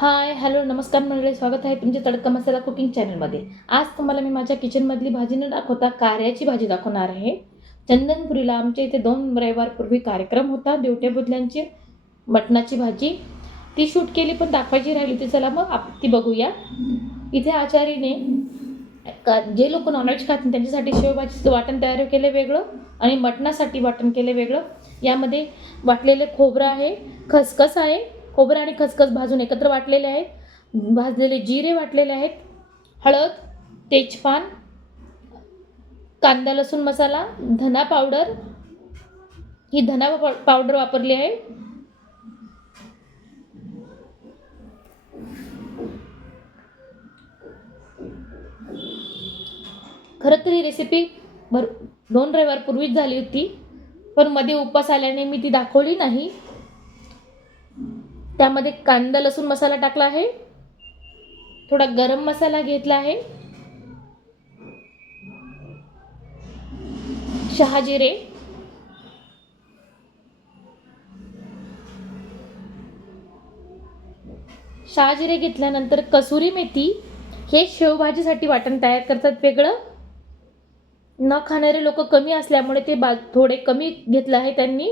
Hi hello नमस्कार मंडळी स्वागत आहे तुमच्या तडका मसाला कुकिंग चॅनलमध्ये आज तुम्हाला मी माझ्या किचनमधली भाजी न दाखवता कार्याची भाजी दाखवणार आहे. चंदनपुरीला आमच्या इथे दोन रविवारपूर्वी कार्यक्रम होता देवट्या बुदल्यांची मटणाची भाजी. ती शूट केली पण दाखवायची राहिली ती चला मग आप ती बघूया. इथे आचारीने का जे लोक नॉनव्हेज खात नाही त्यांच्यासाठी शेवभाजीचं वाटण तयार केलं वेगळं आणि मटणासाठी वाटण केलं वेगळं. यामध्ये वाटलेलं खोबरं आहे खसखस आहे खोबरं आणि खसखस भाजून एकत्र वाटलेले आहेत. भाजलेले जिरे वाटलेले आहेत. हळद तेजपान कांदा लसूण मसाला धना पावडर. ही धना पाव- पावडर वापरली आहे. खरं तर ही रेसिपी भर दोन रविवारपूर्वीच झाली होती. पण मध्ये उपवास आल्याने मी ती दाखवली नाही. त्यामध्ये कांदा लसूण मसाला टाकला आहे. थोडा गरम मसाला घेतला आहे. शहाजिरे शहाजिरे घेतल्यानंतर कसुरी मेथी हे शेवभाजीसाठी वाटण तयार करतात वेगळं. न खाणारे लोक कमी असल्यामुळे ते बा थोडे कमी घेतलं आहे त्यांनी.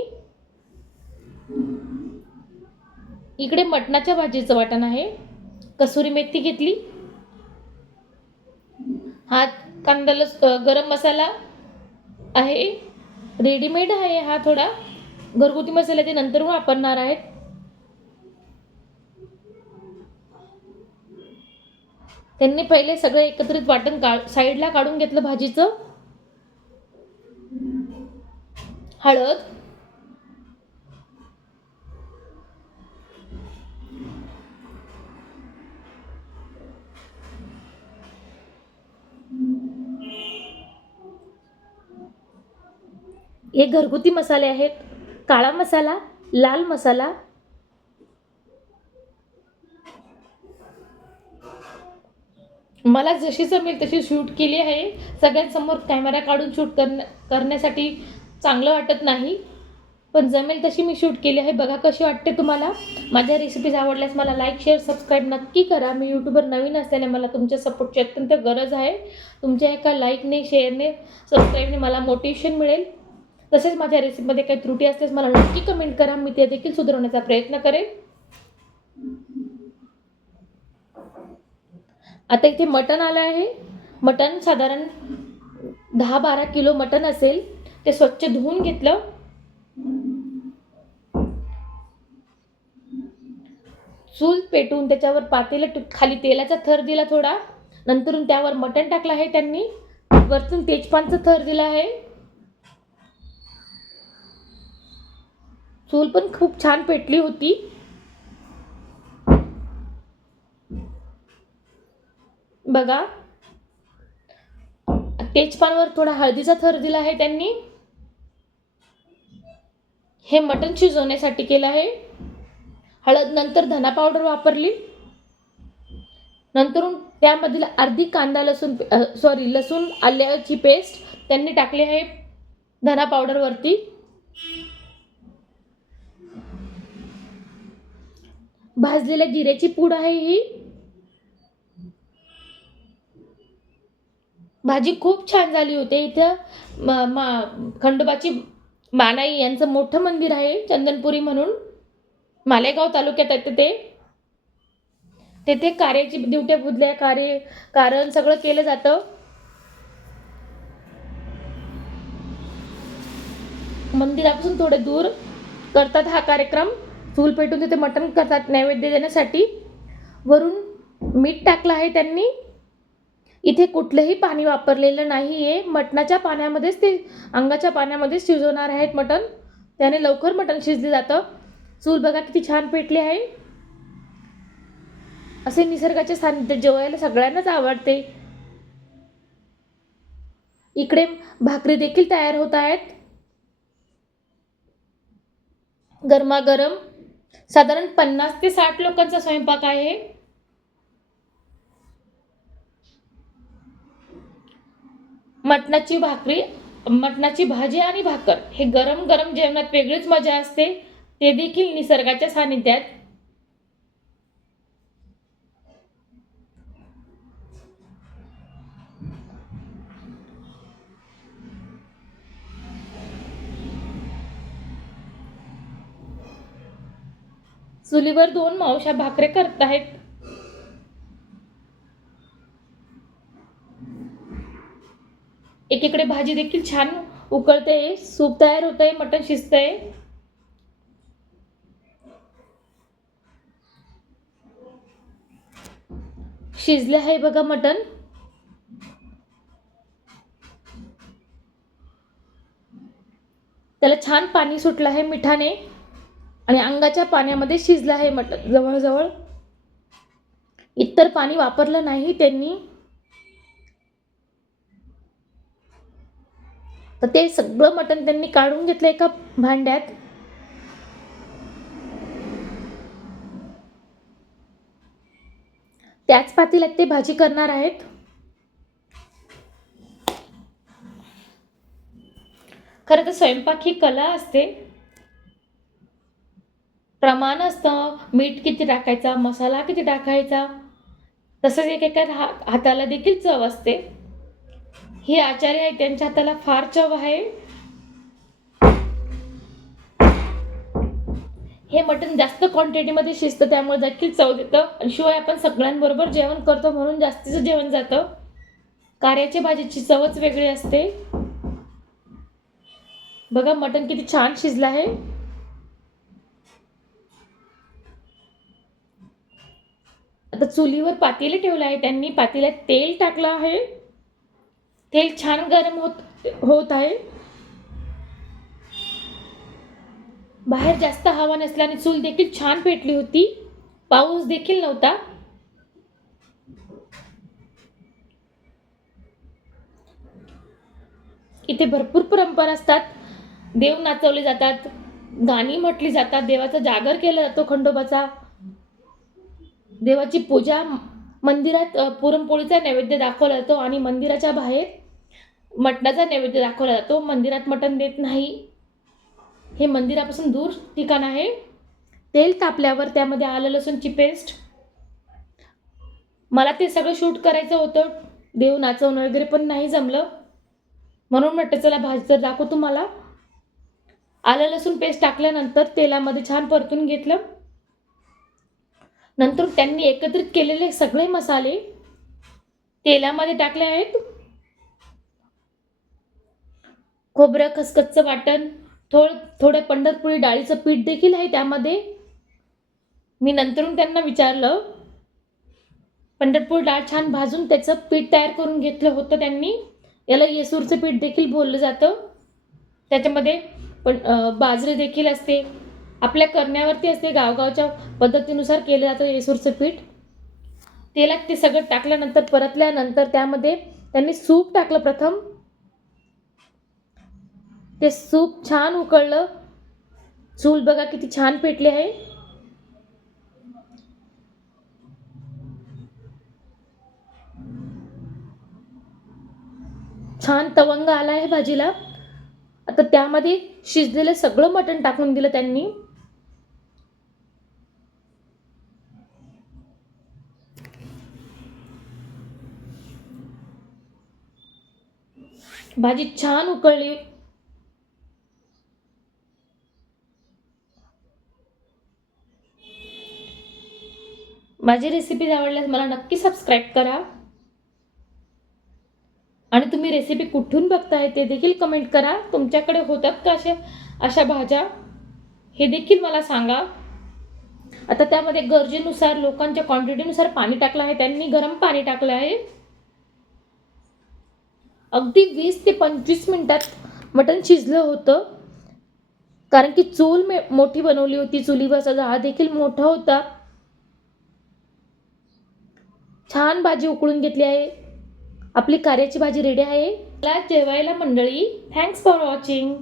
इकडे मटणाच्या भाजीचं वाटण आहे. कसुरी मेथी घेतली. हा कांदा लस गरम मसाला आहे. रेडीमेड आहे हा थोडा. घरगुती मसाला ते नंतर वापरणार आहेत. त्यांनी पहिले सगळं एकत्रित वाटण का साईडला काढून घेतलं भाजीचं. हळद. हे घरगुती मसाले आहेत. काळा मसाला लाल मसाला. मला जशी जमेल तशी शूट केली आहे. सगळ्यांसमोर कॅमेरा काढून शूट करण्या करण्यासाठी चांगलं वाटत नाही. पण जमेल तशी मी शूट केली आहे. बघा कशी वाटते तुम्हाला. माझ्या रेसिपीज आवडल्यास मला लाईक शेअर सबस्क्राईब नक्की करा. मी यूट्यूबर नवीन असल्याने मला तुमच्या सपोर्टची अत्यंत गरज आहे. तुमच्या एका लाईकने शेअरने सबस्क्राईबने मला मोटिवेशन मिळेल. तसेच माझ्या रेसिपीमध्ये काही त्रुटी असल्यास मला नक्की कमेंट करा. मी ते देखील सुधारण्याचा प्रयत्न करेन. आता इथे मटण आलं आहे. मटण साधारण दहा बारा किलो मटण असेल. ते स्वच्छ धुवून घेतलं. चूल पेटून त्याच्यावर पातेलं खाली तेलाचा थर दिला थोडा. नंतरून त्यावर मटण टाकलं आहे त्यांनी. वरतून तेजपानचा थर दिला आहे. चूल पण खूप छान पेटली होती. बघा. तेजपानवर थोडा हळदीचा थर दिला आहे त्यांनी. हे मटण शिजवण्यासाठी केलं आहे. हळद नंतर धना पावडर वापरली. नंतरून त्यामधील अर्धी कांदा लसूण सॉरी लसूण आल्याची पेस्ट त्यांनी टाकली आहे धना पावडरवरती भाजलेल्या जिऱ्याची पूड आहे ही. भाजी खूप छान झाली होती. इथं मा खंडोबाची मानाई यांचं मोठं मंदिर आहे चंदनपुरी म्हणून. मालेगाव तालुक्यात येतं ते तेथे कार्याची दिवट्या बुजल्या कार्य कारण सगळं केलं जातं. मंदिरापासून थोडे दूर करतात हा कार्यक्रम. चूल पेटून तिथे मटण करतात नैवेद्य देण्यासाठी. वरून मीठ टाकलं आहे त्यांनी. इथे कुठलंही पाणी वापरलेलं नाही आहे मटणाच्या पाण्यामध्येच ते अंगाच्या पाण्यामध्येच शिजवणार आहेत मटण. त्याने लवकर मटण शिजले जातं. चूल बघा किती छान पेटली आहे. असे निसर्गाचे सानिध्य जेवायला सगळ्यांनाच आवडते. इकडे भाकरी देखील तयार होत आहेत. गरमागरम साधारण पन्नास ते साठ लोकांचा स्वयंपाक आहे. मटणाची भाकरी मटणाची भाजी आणि भाकर. हे गरम गरम जेवणात वेगळीच मजा असते. ते देखील निसर्गाच्या सानिध्यात चुलीवर दोन मावशा भाकरे करत आहेत एकीकडे भाजी देखील छान उकळते सूप तयार होत आहे मटण शिजतंय. शिजले आहे बघा मटण. त्याला छान पाणी सुटलं आहे मिठाने. आणि अंगाच्या पाण्यामध्ये शिजलं आहे म्हटलं. जवळजवळ इतर पाणी वापरलं नाही त्यांनी. तर ते सगळं मटण त्यांनी काढून घेतलं एका भांड्यात. त्याच पातेल्यात ते भाजी करणार आहेत. खरं तर स्वयंपाक ही कला असते. प्रमाण असतं मीठ किती टाकायचा मसाला किती टाकायचा तसंच एकेका हा हाताला देखील चव असते. हे आचार्य आहे त्यांच्या हाताला फार चव आहे. हे मटण जास्त क्वांटिटीमध्ये शिजतं त्यामुळे देखील चव देतं. आणि शिवाय आपण सगळ्यांबरोबर जेवण करतो म्हणून जास्तीचं जेवण जातं. कार्याच्या भाजीची चवच वेगळी असते. बघा मटण किती छान शिजलं आहे. चुलीवर पातेले ठेवलं आहे. त्यांनी पातेल्यात तेल टाकलं आहे. तेल छान गरम होत होत आहे. बाहेर जास्त हवा नसल्याने चूल देखील छान पेटली होती. पाऊस देखील नव्हता. इथे भरपूर परंपरा असतात. देव नाचवले जातात. गाणी म्हटली जातात. देवाचा जागर केला जातो खंडोबाचा. देवाची पूजा मंदिरात पुरणपोळीचा नैवेद्य दाखवला जातो आणि मंदिराच्या बाहेर मटणाचा नैवेद्य दाखवला जातो. मंदिरात मटण देत नाही. हे मंदिरापासून दूर ठिकाण आहे. तेल तापल्यावर त्यामध्ये आलं लसूणची पेस्ट. मला ते सगळं शूट करायचं होतं. देव नाचवणं वगैरे पण नाही जमलं. म्हणून म्हटलं चला भाजी तर दाखवू तुम्हाला. आलं लसूण पेस्ट टाकल्यानंतर तेलामध्ये छान परतून घेतलं. नंतर त्यांनी एकत्रित केलेले सगळे मसाले तेलामध्ये टाकले आहेत. खोबरं खसखसचं वाटण थोड थोडं पंढरपुरी डाळीचं पीठ देखील आहे त्यामध्ये. मी नंतरून त्यांना विचारलं पंढरपूर डाळ छान भाजून त्याचं पीठ तयार करून घेतलं होतं त्यांनी. याला येसूरचं पीठ देखील बोललं जातं. त्याच्यामध्ये पण बाजरी देखील असते. आपल्या करण्यावरती असते गावगावच्या पद्धतीनुसार केलं जातं येसूरचं पीठ. तेलात ते सगळं टाकल्यानंतर परतल्यानंतर त्यामध्ये त्यांनी सूप टाकलं प्रथम. ते सूप छान उकळलं. चूल बघा किती छान पेटली आहे. छान तवंग आला आहे भाजीला. आता त्यामध्ये शिजलेलं सगळं मटण टाकून दिलं त्यांनी. भाजी छान उकळली. माझी रेसिपीज आवडल्यास मला नक्की सबस्क्राईब करा. आणि तुम्ही रेसिपी कुठून बघताय ते देखील कमेंट करा. तुमच्याकडे होतात का अशा अशा भाज्या? हे देखील मला सांगा. आता त्यामध्ये गरजेनुसार लोकांच्या क्वांटिटीनुसार पाणी टाकलं आहे. त्यांनी गरम पाणी टाकलं आहे. अगदी वीस ते पंचवीस मिनिटात मटण शिजलं होतं. कारण की चूल मे मोठी बनवली होती चुलीवरचा जाळ देखील मोठा होता. छान भाजी उकळून घेतली आहे. आपली कार्याची भाजी रेडी आहे. मला जेवायला मंडळी थँक्स फॉर वॉचिंग